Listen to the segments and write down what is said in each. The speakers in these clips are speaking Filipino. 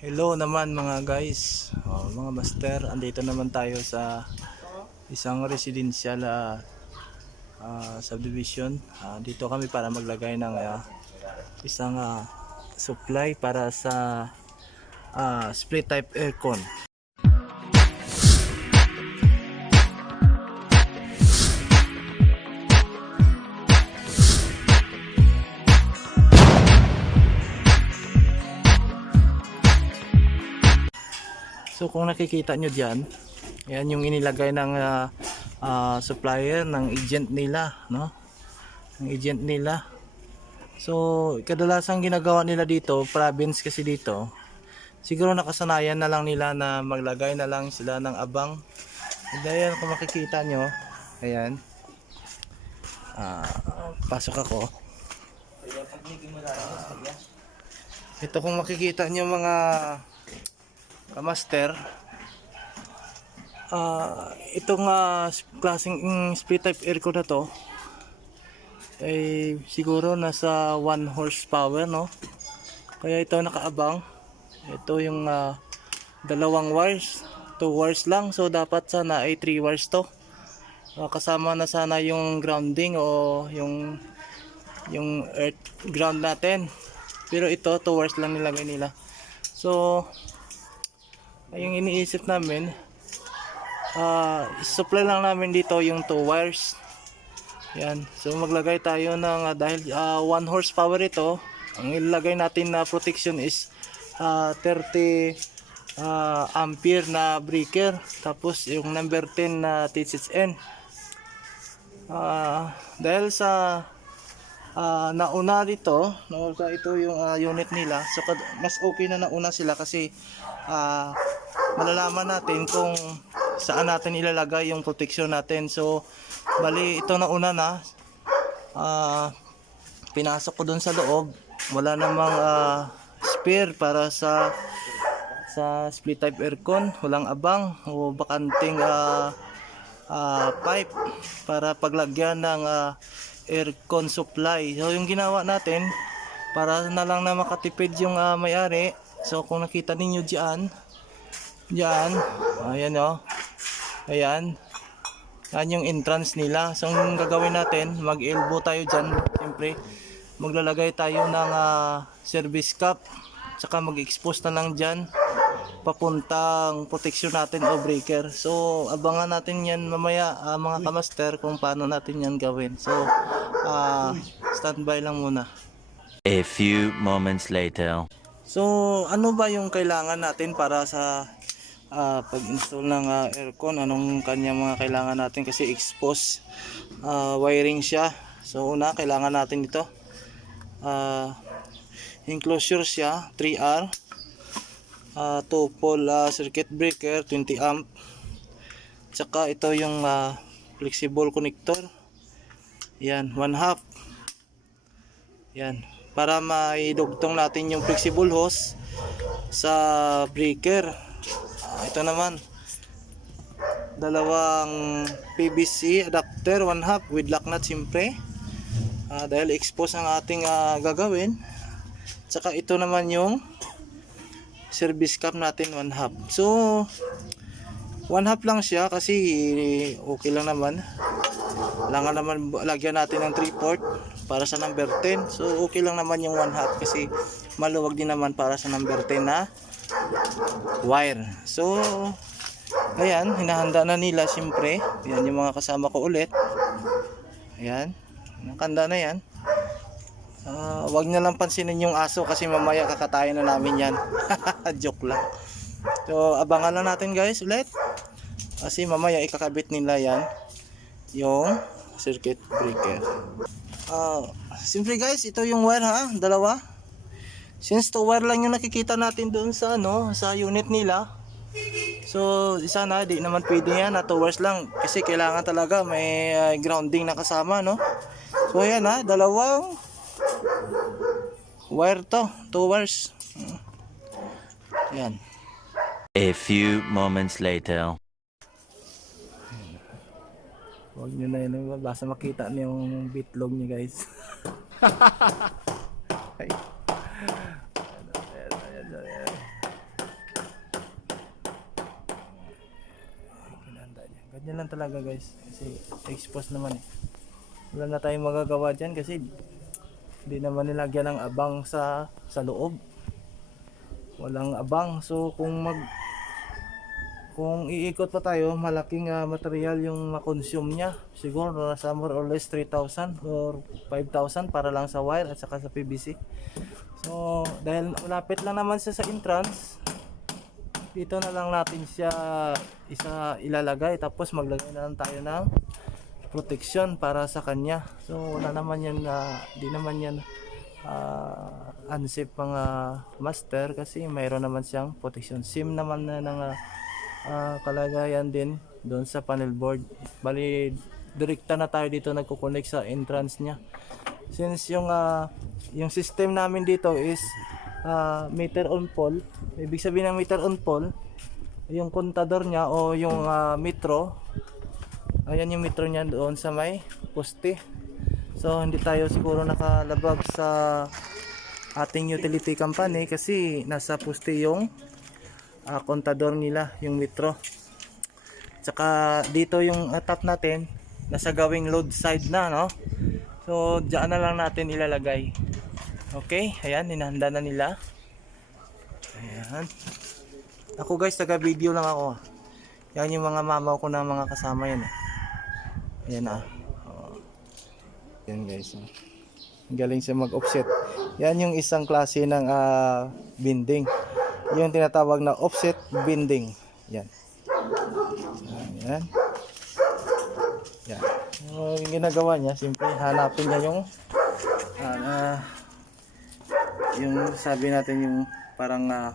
Hello naman mga guys, oh, mga master, andito naman tayo sa isang residential ah, ah, subdivision. Ah, dito kami para maglagay ng ah, isang ah, supply para sa ah, split type aircon. So kung nakikita nyo dyan, yan yung inilagay ng ah, ah, supplier ng agent nila, no? Ng agent nila. So kadalasan ginagawa nila dito, province kasi dito, siguro nakasanayan na lang nila na maglagay na lang sila ng abang. Dahil kung makikita nyo, ayan, ah, pasok ako. Ito kung makikita nyo mga kamaster ah itong ah, klaseng mm, split type aircon na to ay siguro nasa 1 horsepower no? Kaya ito nakaabang. Ito yung ah, dalawang wires 2 wires lang. So dapat sana ay 3 wires to. Ah, kasama na sana yung grounding o yung yung earth ground natin. Pero ito 2 wires lang nilagay nila. So yung iniisip namin, ah supply lang namin dito yung two wires. Yan. So maglagay tayo ng ah, dahil 1 horsepower ito, ang ilagay natin na protection is ah, 30 ah, ampere na breaker. Tapos yung number 10 na THN. Ah, dahil sa ah, nauna dito, sa ito yung ah, unit nila. So mas okay na nauna sila kasi ah, malalaman natin kung saan natin ilalagay yung protection natin. So bali ito na una na. Ah, pinasok ko dun sa loob. Wala namang ah, spare para sa sa split type aircon, walang abang o bakanting ah, ah, pipe para paglagyan ng ah, aircon supply. So yung ginawa natin para na lang na makatipid yung ah, may-ari. So kung nakita ninyo diyan, diyan, ayan oh. Ayan. Yan yung entrance nila. So ang gagawin natin, mag-elbow tayo diyan, siyempre. Maglalagay tayo ng ah, service cap. Tsaka mag-expose na lang diyan papuntang protection natin o breaker. So, abangan natin yan mamaya ah, mga kamaster kung paano natin yan gawin. So, ah standby lang muna. A few moments later. So, ano ba yung kailangan natin para sa ah, pag-install ng ah, aircon? Anong kanya mga kailangan natin? Kasi expose ah, wiring siya. So, una, kailangan natin ito. Ah, enclosure siya, 3R. Ah, 2 pole ah, circuit breaker, 20 amp. Tsaka ito yung ah, flexible connector. Yan, 1 half. Yan, para maidugtong natin yung flexible hose sa breaker. Ah, ito naman dalawang PVC adapter 1 half with lock nut siyempre. Ah, dahil expose ang ating ah, gagawin. Tsaka ito naman yung service cap natin 1 half. So 1 half lang siya kasi okay lang naman. Kailangan naman lagyan natin ng 3 port para sa number 10. So okay lang naman yung 1 half kasi maluwag din naman para sa number 10 na wire. So ayan, hinahanda na nila siyempre. Yan yung mga kasama ko ulit. Ayan, nakanda na yan. Ah, wag na lang pansinin yung aso kasi mamaya kakatayin na namin yan. Joke lang. So, abangan lang natin guys ulit. Kasi mamaya ikakabit nila yan yung circuit breaker. Ah, simple guys, ito yung wire ha, dalawa. Since to wire lang yung nakikita natin doon sa ano, sa unit nila. So, isa na, di naman pwede yan na 2 wires lang kasi kailangan talaga may ah, grounding na kasama, no? So, ayan ha, dalawang wire to, 2 wires. Mm. Yan. A few moments later. Huwag nyo na yun, basta makita niyo yung bitlog niyo guys. Ay. Ayan, ayan, ayan, ayan. Ganyan lang talaga guys. Kasi exposed naman eh. Wala na tayong magagawa dyan kasi hindi naman nilagyan ng abang sa sa loob. Walang abang. So kung mag kung iikot pa tayo, malaking ah, material yung ma-consume niya. Siguro nasa more or less 3,000 or 5,000 para lang sa wire at saka sa PVC. So, dahil malapit lang naman siya sa entrance, dito na lang natin siya isa ilalagay tapos maglagay na lang tayo ng protection para sa kanya. So, wala naman yan na, di naman yan ah, unsafe mga master kasi mayroon naman siyang protection. SIM naman na ng ah, kalagayan din doon sa panel board. Bali, direkta na tayo dito nagko-connect sa entrance niya. Since yung ah, yung system namin dito is ah, meter on pole, ibig sabihin ng meter on pole, yung kontador niya o yung ah, metro, ayan yung metro niya doon sa may poste. So hindi tayo siguro nakalabag sa ating utility company kasi nasa poste yung ah, kontador nila, yung metro. Tsaka dito yung uh, top natin, nasa gawing load side na, no? So, diyan na lang natin ilalagay. Okay, ayan, hinahanda na nila. Ayan. Ako guys, taga video lang ako. Yan yung mga mamaw ko na mga kasama yan. eh. Ayan ah. Oh. Yan guys. Ang Galing siya mag-offset. Yan yung isang klase ng ah, binding. Yung tinatawag na offset binding. Yan. Yan. Yan. Yung ginagawa niya, simple hanapin niya yung ah, ah, yung sabi natin yung parang uh,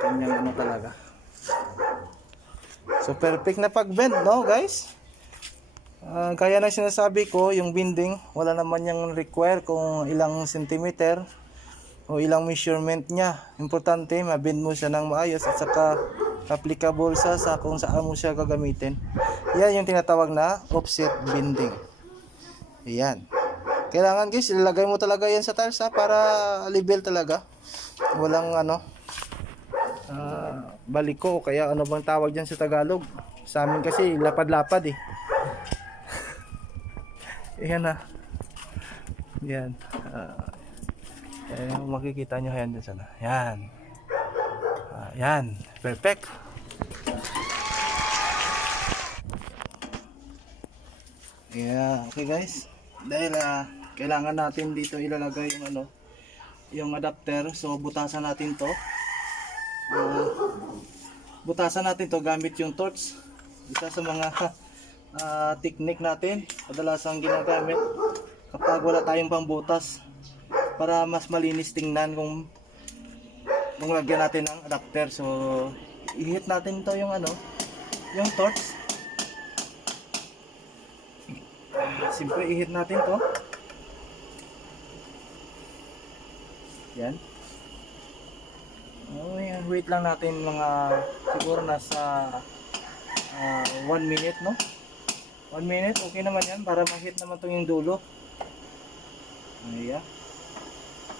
kanyang ano talaga. So perfect na pag-bend, no guys? Ah, kaya na sinasabi ko, yung bending, wala naman yung require kung ilang centimeter o ilang measurement niya. Importante, mabend mo siya ng maayos at saka applicable sa sa kung saan mo siya gagamitin. Yan yung tinatawag na offset bending. Yan. Kailangan guys, ilalagay mo talaga yan sa tiles ha, para level talaga. Walang ano, ah, baliko, kaya ano bang tawag dyan sa Tagalog. Sa amin kasi lapad-lapad eh. Yan na. Yan. Ah, yan, makikita nyo yan dyan sana. Yan. Ah, yan. Perfect. Yeah, okay guys. Dahil ah, kailangan natin dito ilalagay yung ano, yung adapter. So butasan natin 'to. Ah, butasan natin 'to gamit yung torch. Isa sa mga ah, technique natin, kadalasang ginagamit kapag wala tayong pambutas para mas malinis tingnan kung kung lagyan natin ng adapter. So i-hit natin 'to yung ano, yung torch. Siyempre, i-hit natin to. Yan. Oh, yan. Wait lang natin mga siguro nasa 1 minute, no? 1 minute, okay naman yan para ma-hit naman tong yung dulo. Ayan.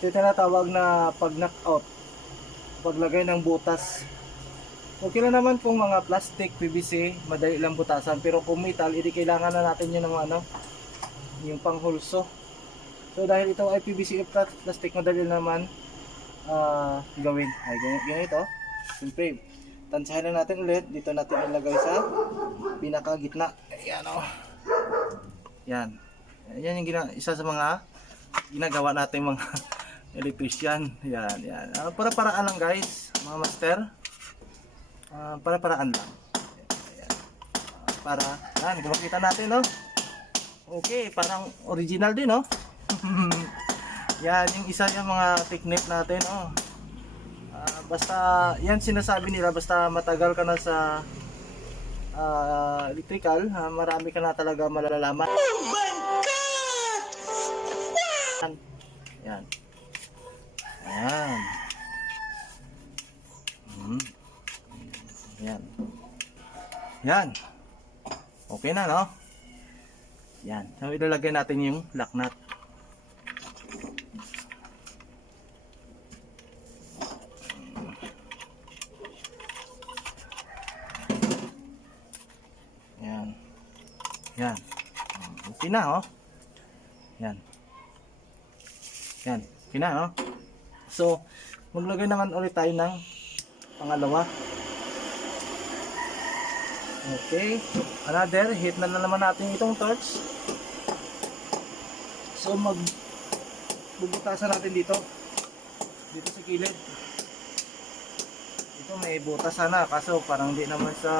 Ito tinatawag na pag knockout. Paglagay ng butas. Okay lang naman kung mga plastic, PVC, madali lang butasan. Pero kung metal, hindi kailangan na natin yun ng ano, yung panghulso. So dahil ito ay PVC pla- plastic, madali naman ah, gawin. Ay, ganyan, ganito. Siyempre, tansahin na natin ulit. Dito natin ilagay sa pinakagitna. Ayan o. Yan. Yan yung gina- isa sa mga ginagawa natin mga electrician. Yan, yan. Ah, para-paraan lang guys, mga master. Ah, para-paraan lang. Ayan. Ah, para, yan, kung makita natin, no? Okay, parang original din, no? Yan, yung isa yung mga technique natin, no? Ah, basta, yan sinasabi nila, basta matagal ka na sa ah, electrical, ah, marami ka na talaga malalaman. Oh my God! Yan. Ayan. Hmm. Yan. Yan. Okay na, no? Yan. So, ilalagay natin yung lock nut. Yan. Okay na, oh. Yan. Yan. Okay na, oh. So, maglagay naman ulit tayo ng pangalawa. Okay. Another, hit na, na naman natin itong torch. So, mag bubutasan natin dito. Dito sa kilid. Ito may butas sana kaso parang di naman sa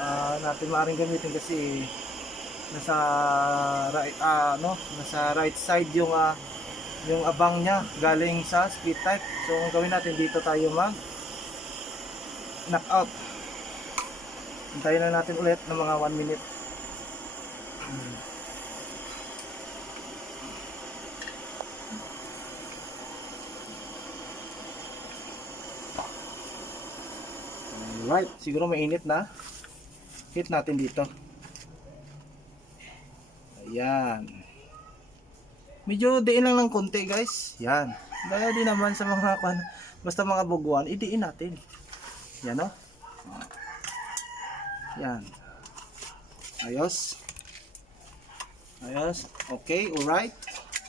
ah, natin maaaring gamitin kasi nasa right ah, ano, nasa right side yung ah, yung abang niya galing sa split type. So ang gawin natin dito tayo mag knock out. Hintayin na natin ulit ng mga 1 minute. Alright, siguro mainit na. Hit natin dito. Ayan. Medyo diin lang ng konti guys. Yan. Daya din naman sa mga kan basta mga buguan, idiin natin. Yan o. Yan. Ayos. Ayos. Okay, alright.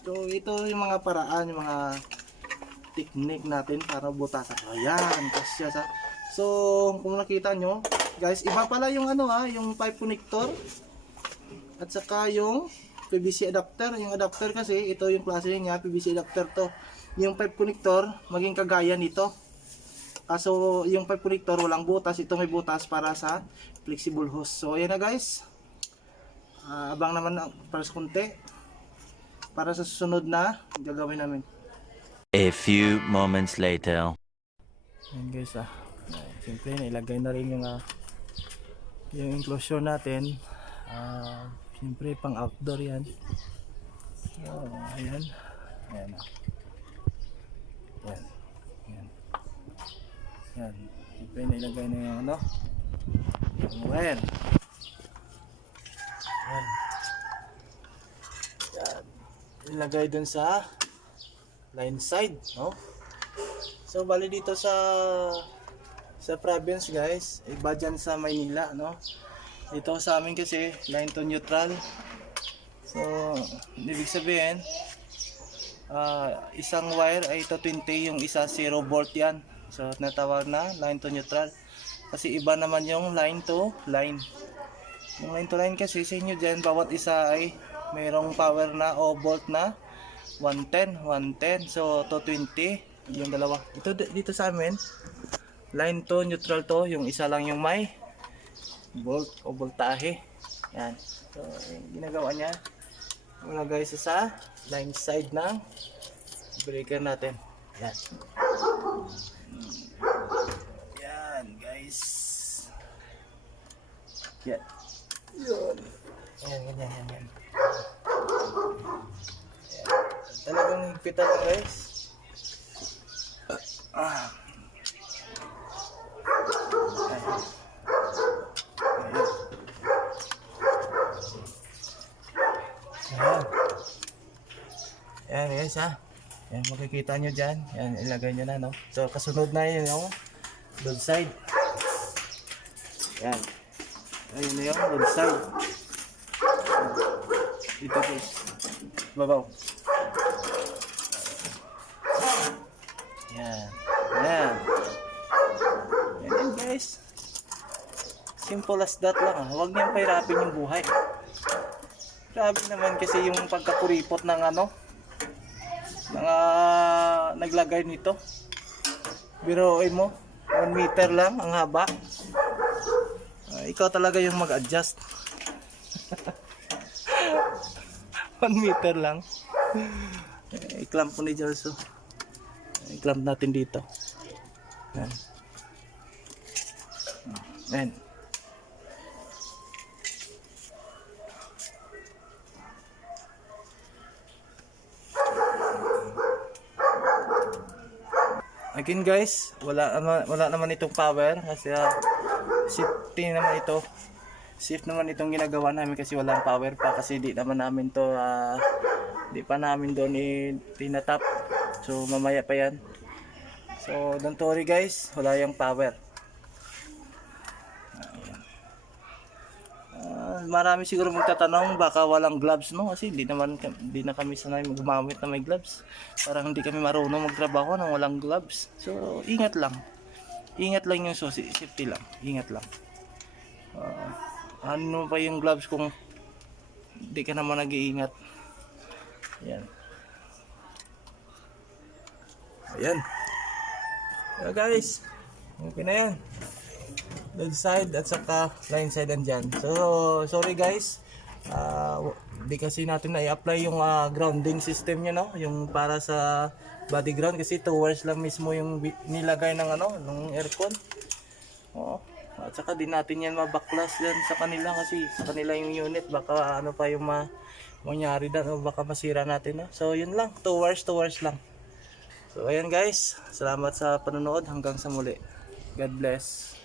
So ito yung mga paraan, yung mga technique natin para butasan. Ayan, kasya sa So, kung nakita nyo, guys, iba pala yung ano ha, yung pipe connector at saka yung PVC adapter. Yung adapter kasi, ito yung klase niya, PVC adapter to. Yung pipe connector, maging kagaya nito. Kaso, yung pipe connector walang butas, ito may butas para sa flexible hose. So, ayan na guys. Ah, abang naman na para sa kunti. Para sa susunod na gagawin namin. A few moments later. Yan guys ah. Siyempre nailagay na rin yung ah, yung enclosure natin. Ah, siyempre pang outdoor yan. So, ayan. Ayan ah. Yan. Yan. Yan. Siyempre nailagay na yung ano. Yung wire. Yan. Yan. Ilagay dun sa line side, no? So bali dito sa sa province guys, iba dyan sa Maynila, no? Dito sa amin kasi line to neutral. So, ibig sabihin, ah, isang wire ay 220, yung isa 0 volt yan. So, natawag na line to neutral. Kasi iba naman yung line to line. Yung line to line kasi sa inyo dyan, bawat isa ay mayroong power na o volt na 110, 110. So, 220, yung dalawa. Ito dito sa amin, line to, neutral to, yung isa lang yung may volt o voltahe. Yan. So, yung ginagawa niya, ilagay siya sa line side ng breaker natin. Yan. Yan, guys. Yan. Yun. Yan, ganyan, yan, yan. Talagang higpitan lang guys. Ah. Ayan. Ayan. Ayan guys ha. Ayan makikita nyo dyan. Ayan ilagay nyo na no. So kasunod na yun yung road side. Ayan. Ayun na yung road side. Dito guys. Babaw. Yan. Yan. Yan yun guys. Simple as that lang. ah. Huwag niyang pahirapin yung buhay. Grabe naman kasi yung pagkakuripot ng ano mga naglagay nito. Biroin mo, 1 meter lang ang haba. Ah, ikaw talaga yung mag-adjust. 1 meter lang. Eh, I-clamp mo ni Jarso. I-clamp natin dito. Yan. Yan. Again guys, wala naman wala naman itong power kasi uh, naman ito. Safe naman itong ginagawa namin kasi walang power pa kasi di naman namin to ah, di pa namin doon tinatap. So mamaya pa yan. So don't worry guys, wala yung power. Ayan. Ah, marami siguro magtatanong baka walang gloves no kasi di naman kam- di na kami sanay gumamit na may gloves. Parang hindi kami marunong magtrabaho nang walang gloves. So ingat lang. Ingat lang yung susi, safety lang. Ingat lang. Ah, ano pa yung gloves kung hindi ka naman nag-iingat. Yan. Ayan. Yeah, guys. Okay na yan. Left side at saka line side andyan. So, sorry guys. Ah, di kasi natin na i-apply yung ah, grounding system niya, no? Yung para sa body ground kasi 2 hours lang mismo yung nilagay ng ano, ng aircon. Oo. At saka di natin yan mabaklas yan sa kanila kasi sa kanila yung unit baka ano pa yung ma mangyari dan o baka masira natin no? So yun lang, 2 hours, 2 hours lang. So ayan guys, salamat sa panonood hanggang sa muli. God bless.